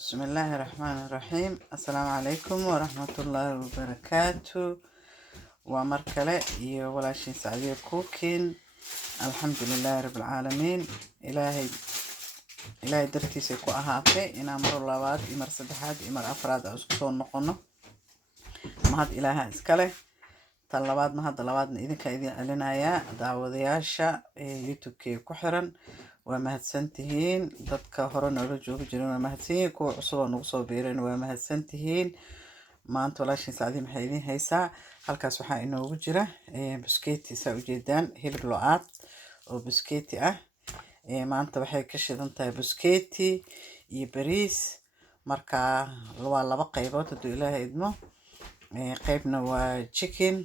بسم الله الرحمن الرحيم. السلام عليكم ورحمة الله وبركاته. ومركلة ولا شيء سعيد كوكين. الحمد لله رب العالمين. إلهي درتي سيكو أهاتي إنا مر اللوات إمر سدحات إمر أفراد أسكتون نقنو مهد إلهي إسكاله طلبات مهد اللوات إذن كإذن ألنا يا دعوذياشا يوتيوب كي كحرا ومهدسنتهين dadka hore noola joogi jirin waa mahadsanyihiin kuwa cusub oo nagu soo biireen waa mahadsantihiin maanta walaashin saacadii maxay idin haysaa halkaas waxaa inoogu jira buskeeti saa ujeedaan hilib lo-aad oo buskeeti ah maanta waxay ka shidan tahay buskeeti iyo bariis marka waa laba qaybood hadduu ilaahay idmo qaybna waa chicken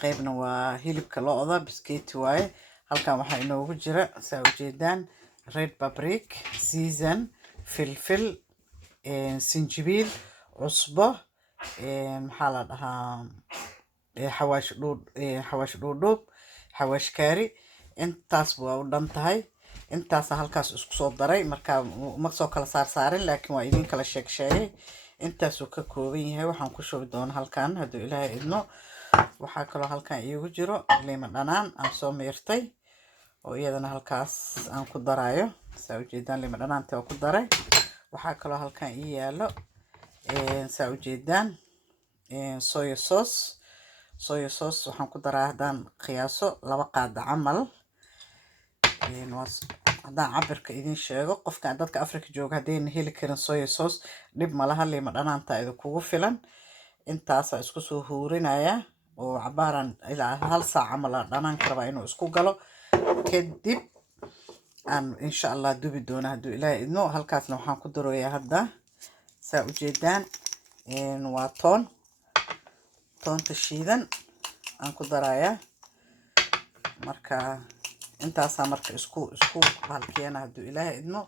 qaybna waa hilibka lo-da buskeeti waaye halkan waxaa inoogu jira saa ujeedaan red paprika season filfil sinjibiil cusbo maxaa la dhahaa xawaash dhuudhuub xawaash kaari intaas waa u dhan tahay intaas halkaas isku soo daray marka ma soo kala saarin laakiin waa idin kala sheegay intaas uu ka kooban yahay waxaan ku shubi doonaa halkan hadduu ilaahay idmo waxaa kaloo halkan iigu jiro liima dhanaan aan soo meertay oo iyadana halkaas aan ku darayo saa ujeedaan liima dhanaanta waa ku daray waxaa kaloo halkan ii yaalo saa ujeedaan soya sauce waxaan ku daraa haddaan qiyaaso 2 qaada camal haddaan cabirka idin sheego qofka dadka Afrika jooga haddayna heli karin soya sauce dhib ma laha liima dhanaanta idinkugu filan intaas isku soo huurinaya oo cabaaran ilaa 1 saac camal dhanaan karaba inuu isku galo kadib aan insha Allah dubi doona hadduu ilaahay idmo halkaasna waxaan ku daroyaa hadda saa ujeedaan waa toonta shiidan aan ku darayaa marka intaas marka isku halkeena hadduu ilaahay idmo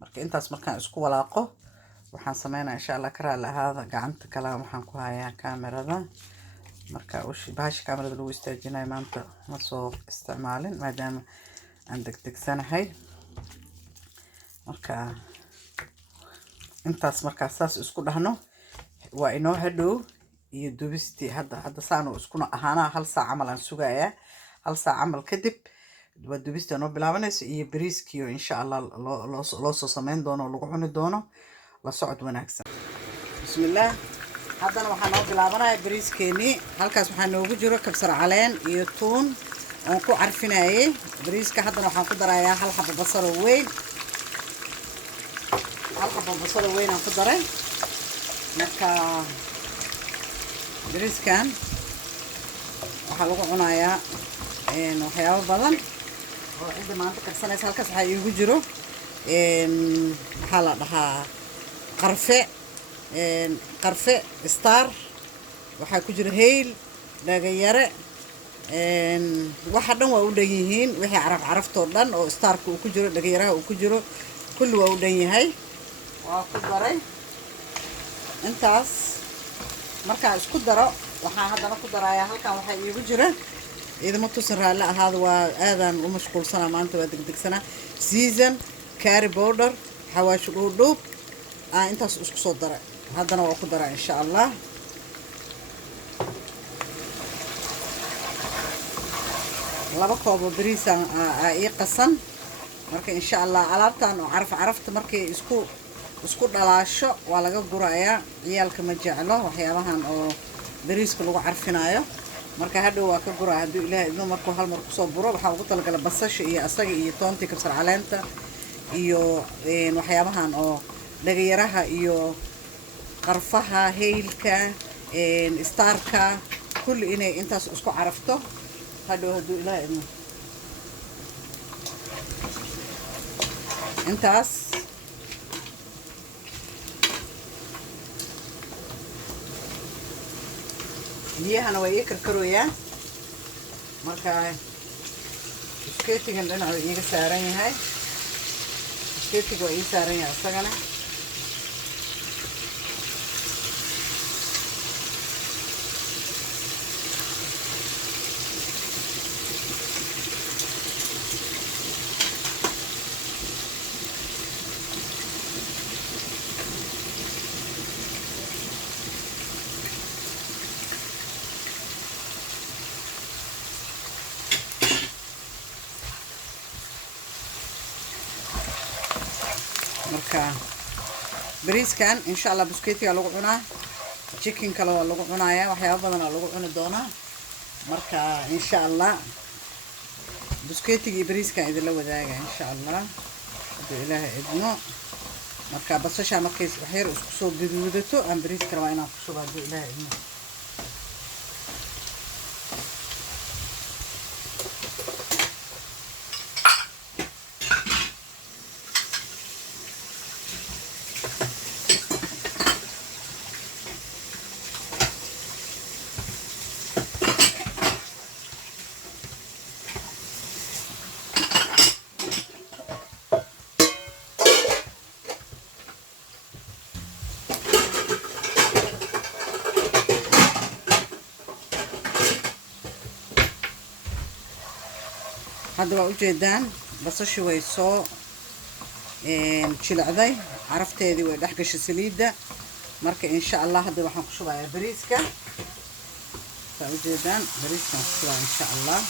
marka intaas markaan isku walaaqo waxaan sameynaa insha Allah ka raali ahaada gacanta kale waxaan ku hayaa kaamirada marka bahasha kaamirada lagu istaajinayo maanta ma soo isticmaalin maadaama aan degdegsanahay marka intaas markaas saas isku dhahno waa inoo hadhow iyo dubisti hadda saano iskuna ahaana 1 saac camal aan sugayaa 1 saac camal kadib waa dubista noo bilaabanayso iyo bariiskiyo insha Allah loo soo sameyn doono lagu cuni doono la socod wanaagsan bismillaah haddana waxaan noo bilaabanayaa bariiskeennii halkaas waxaa noogu jiro kabsar caleen iyo tuun oon ku carfinayay bariiska haddana waxaan ku darayaa 1 xabo basal oo weyn 1 xabo basal oo weyn aan ku daray marka bariiskan waxaa lagu cunayaa waxyaabo badan oo cidda maanta karsanaysa halkaas waxaa iigu jiro maxaa la dhahaa qarfe star waxaa ku jiro hayl dhagayare waxa dhan waa u dhan yihiin wixii carafto dhan oo starka uu ku jiro dhagayaraha uu ku jiro kulli waa u dhan yahay waa ku daray intaas markaan isku daro waxaan haddana ku darayaa halkan waxaa iigu jira idama tusin raalli ahaada waa aadaan u mashquulsanaa maanta waa degdegsanaa season curry powder xawaash dhuudhuub intaas isku soo daray haddana waa ku daraa insha Allah laba koob oo bariis ii qasan marka insha Allah alaabtan oo carafta markay isku dhalaasho waa laga gurayaa ciyaalka ma jeclo waxyaabahan oo bariiska lagu carfinayo marka hadhow waa ka guraa hadduu ilaahay idmo markuu hal mar kusoo buro waxaa ugu talagalay basasha iyo asaga iyo toontii kabsar caleenta iyo waxyaabahan oo dhagayaraha iyo qarfaha haylka starka kulli inay intaas isku carafto hadhow hadduu ilaahay idmo intaas biyahana waa ii karkarooyaan marka buskeetigan dhinacu iiga saaran yahay buskeetiga waa ii saaran yahay isagana marka bariiskan insha Allah busketiga lagu cunaa chicken kale waa lagu cunaaya waxyaabo badan oo lagu cuni doonaa marka insha Allah busketiga iyo bariiskan idin la wadaaga insha Allah hadii Ilaahay idmo marka basasha markay wax yar isku soo gaduudato aan bariiska rabaa inaan ku shubo hadii Ilaahay idmo هذا waa ujeedaan basashu way soo jilacday carafteedii way dhex gashay saliida marka insha Allah hadda waxaan ku shubayaa bariiska saa ujeedaan bariiska ku shubaa insha Allah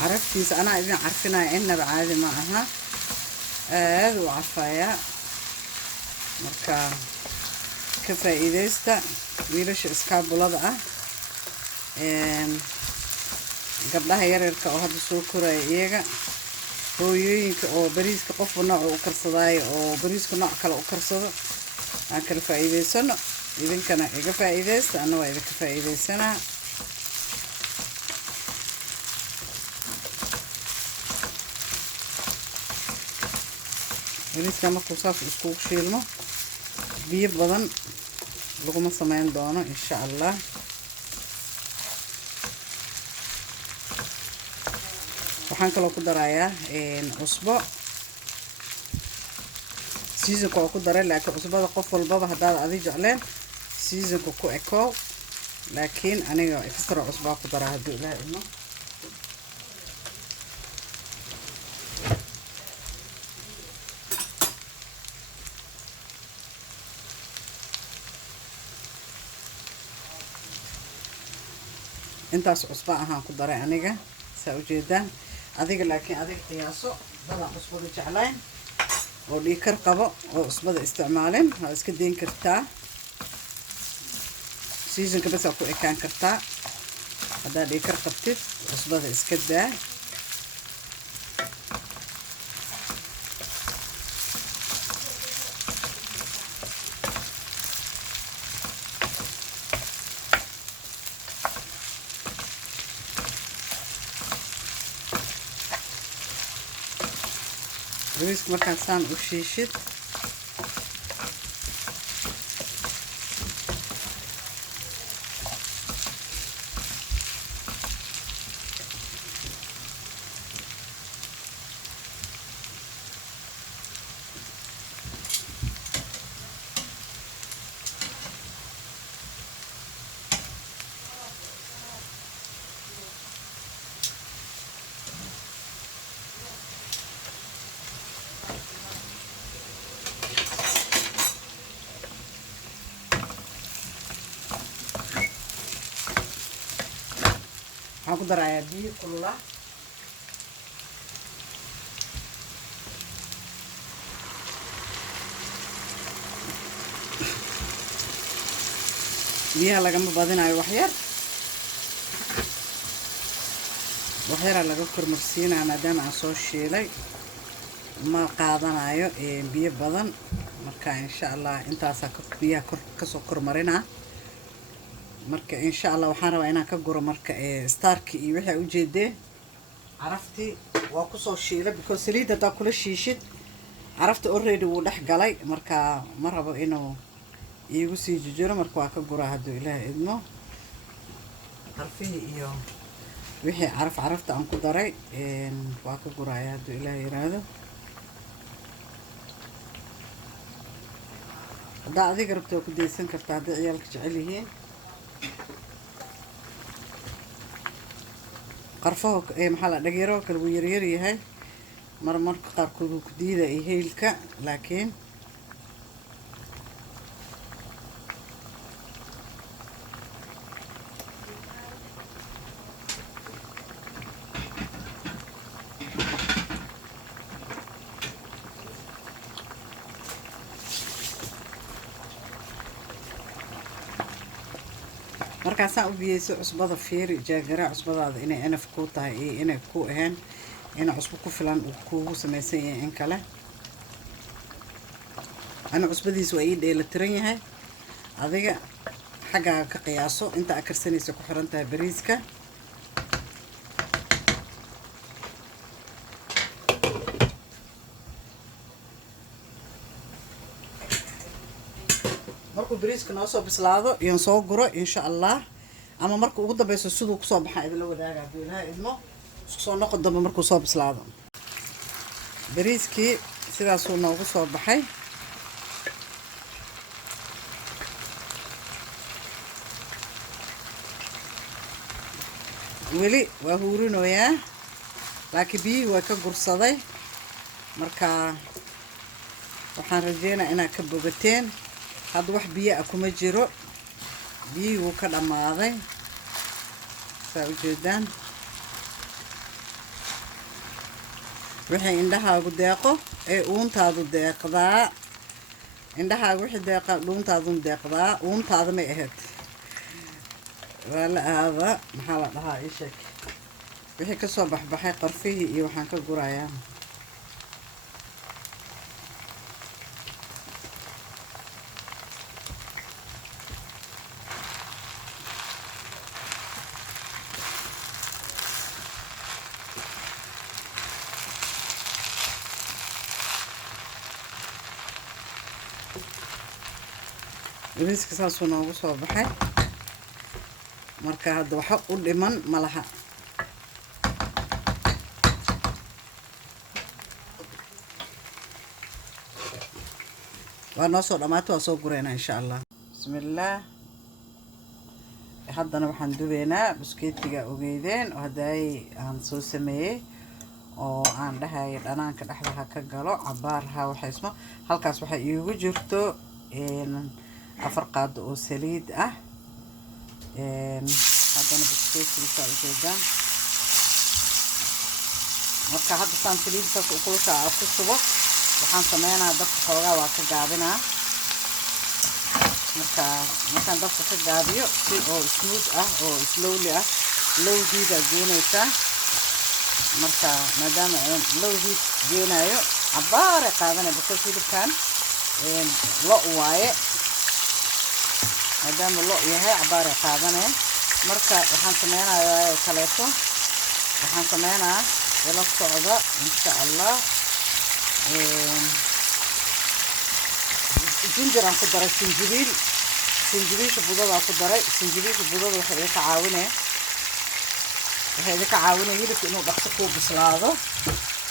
عرفتيس أنا إذا عرفنا إننا بعادي معها هذا وعفايا مركا كفايدة استا ويلش إسكاب بلادة قبلها يريرك أو هذا سوكرة إيجا هو يجيك أو بريس كقف نوع وكرصداي أو بريس كنوع كلا وكرصد أكل فايدة سنة إذا كان إيجا فايدة استا أنا وإذا كفايدة سنة bariiska markuu saas isku shiilmo biyo badan laguma sameyn doono insha Allah waxaan kaloo ku darayaa cusbo seasonka oo ku daray laakiin cusbada qof walba hadaad adiga jecleen seasonka ku eko laakiin aniga extra cusbo ku daraa hadii Ilaahay idmo intaas cusba ahaan ku daray aniga saa ujeedaan adiga laakiin adiga qiyaaso badan cusbada jeclaan oo dhiikar qabo oo cusbada isticmaalin waa iska deyn kartaa seasonka bas ku ekaan kartaa hadaa dhiikar qabtid cusbada iska daa bariiska markaan saan u shiishid waxaan ku darayaa biyo kulula biyaha lagama badinayo wax yar laga kormarsiinaa maadaama aan soo shiilay ma qaadanayo biyo badan marka insha Allah intaas biyaha kasoo kormarinaa marka insha Allah waxaan rabaa inaan ka guro marka starki iyo waxa u jeedee carafti waa ku soo shiilay because saliida taa kula shiishid carafta already wuu dhex galay marka ma rabo inuu iigu sii jijiro marka waa ka guraa haduu Ilaahay idmo carfihi iyo wixii carafta aan ku daray waa ka guraaya haduu Ilaahay yiraahdo hadaa adiga rabto ku deysan kartaa hadaa ciyaalka jecel yihiin qarfaho maxaa la dhageero kale wuu yaryar yahay marmarka qaarkood wuu ku diidaya heylka laakiin markaasaan u biyeyso cusbada fiiri jaagara cusbadaada inay enaf ku tahay iyo inay ku ahayn ina cusbo ku filan uu kuugu samaysan yahay in kale ana cusbadiis waa ii dheelatiran yahay adiga xaggaaga ka qiyaaso inta aad karsanaysa ku xiran tahay bariiska markuu bariiska noo soo bislaado iyan soo guro insha allah ama marka ugu dambeyso siduu kusoo baxaa idinla wadaaga hadduu ilaha idmo isku soo noqon dambe markuu soo bislaado bariiskii sidaasuu noogu soo baxay weli waa huurinoyaa laakiin biyihii waa ka gursaday marka waxaan rajeynaa inaad ka bogateen hadda wax biyo ah kuma jiro biyihii wuu ka dhammaaday saa ujeedaan wixii indhahaagu deeqo ee uuntaadu deeqdaa indhahaagu wixii deeqa dhuuntaadun deeqdaa uuntaada may ahayd waa la aada maxaa la dhahaa ii sheeg wixii kasoo baxbaxay qarfihii iyo waxaan ka gurayaa bariiska saasuu noogu soo baxay marka hadda waxa u dhiman ma laha waa noo soo dhammaatay waa soo gureynaa insha allah bismillaah haddana waxaan dubeynaa buskeetiga ogeydeen oo haddaay aan soo sameeyey oo aan dhahayo dhanaanka dhexda ha ka galo cabaar ha waxaysmo halkaas waxaa iigu jirto 4 qaado oo saliid ah haddana buskeetiga ujeedaan marka hadda saan saliid saas u kulusha ku subo waxaan sameynaa dabka xoogaa waa ka gaabinaa markaan dabka ka gaabiyo si oo smooth ah oo slowly ah low heat aa geenaysaa marka maadaama low heat geenayo cabaare qaadanaya because hilibkan lo waaye maadaama lo yahay cabaare qaadanaya marka waxaan sameynayaa kaleeto waxaan sameynaa ila socda insha allah ginger aan ku daray sinjibiisha budada ku daray sinjibiisha budada waxay idinka caawinaya hilibka inuu dhaqso ku bislaado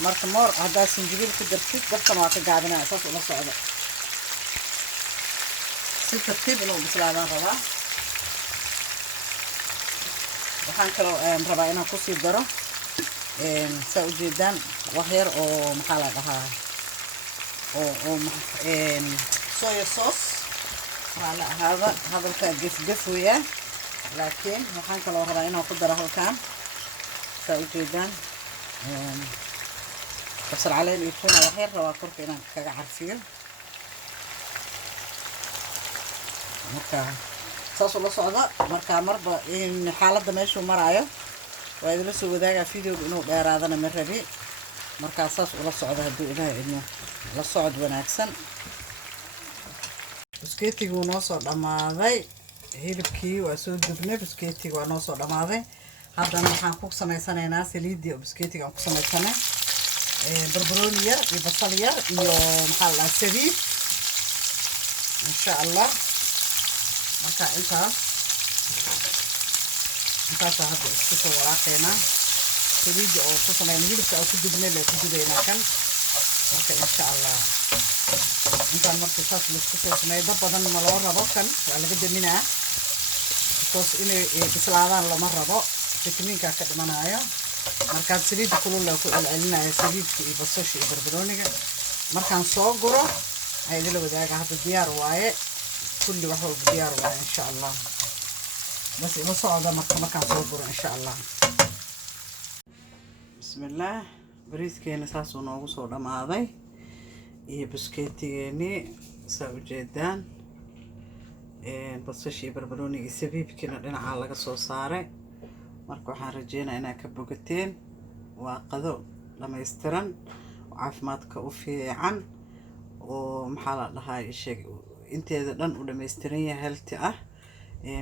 marka moor haddaa sinjibiil ku dartid dabkan waa ka gaabinaya saas ula socda si tartiib inuu bislaadaan rabaa waxaan kaloo rabaa inaan kusii daro saa ujeedaan wax yar oo maxaa la dhahaa oo soya sauce waa la ahaada hadalkaa gefgef weeyaan laakiin waxaan kaloo rabaa inaan ku daro halkan saa ujeedaan kabsar caleen iyo tuna wax yar rabaa korka inaan kaga carfiyo marka saas ula socda marka marba xaaladda meeshuu maraayo waa idila soo wadaagaa videoga inuu dheeraadana ma rabi markaa saas ula socda hadduu ilaaha idmo la socod wanaagsan buskeetiga wuu noo soo dhammaaday hilibkii waa soo dubnay buskeetiga waa noo soo dhammaaday haddana waxaan ku samaysanaynaa saliiddii oo buskeetiga aan ku samaysanay barbarooni yar iyo basal yar iyo maxaa la dhahaa sabiib insha allah marka intaasaa hadda isku soo walaaqeynaa saliidda oo ku samayna hilibka oo ku dubnay lee ku dubaynaa kan marka insha allah intaan marka saas laisku soo sameeyo dab badan ma loo rabo kan waa laga daminaa because inay bislaadaan lama rabo fitamiinkaa ka dhimanayo markaad saliidda kulul ku celcelinaya saliidka iyo basasha iyo barbarooniga markaan soo guro ay idila wadaaga hadda diyaar waaye kulli wax walba diyaar waaye insha allah bas ila socda markaan soo guro insha allah bismillah bariiskeena saas uu noogu soo dhamaaday iyo biskeetigeeni saa ujeedaan basasha iyo barbarooniga iyo sabiibkiina dhinaca laga soo saaray marka waxaan rajeynayaa inaad ka bogateen waa qado dhammaystiran oo caafimaadka u fiican oo maxaa la dhahaa inteeda dhan u dhammaystiran yahay healthy ah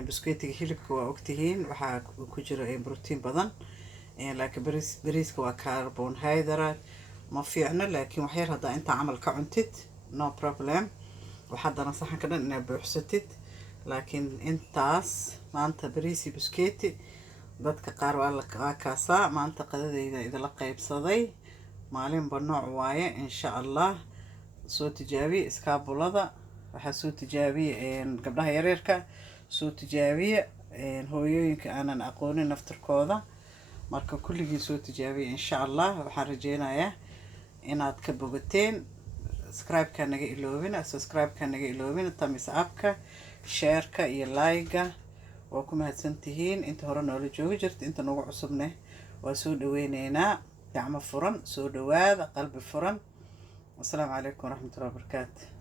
biskeetiga hilibka waa ogtihiin waxaa ku jira borotiin badan laakiin bariiska waa carbohydrate ma fiicno laakiin wax yar haddaa intaa camal ka cuntid no problem waxaadana saxanka dhan inaad buuxsatid laakiin intaas maanta bariis iyo biskeeti dadka qaar waa kaasaa maanta qadadayda idila qaybsaday maalinba nooc waaye insha allah soo tijaabiye iskaabulada waxaa soo tijaabiye gabdhaha yareerka soo tijaabiye hooyooyinka aanan aqoonin naftirkooda marka kulligii soo tijaabiye insha allah waxaan rajeynayaa inaad ka bogateen subscribe-ka naga iloobina tamis abka share-ka iyo like-ga waa ku mahadsantihiin inta hore noola joogi jirta inta nagu cusubne waa soo dhaweyneynaa gacmo furan soo dhawaada qalbi furan. Assalaamu calaykum waraxmatullaahi wabarakaatu.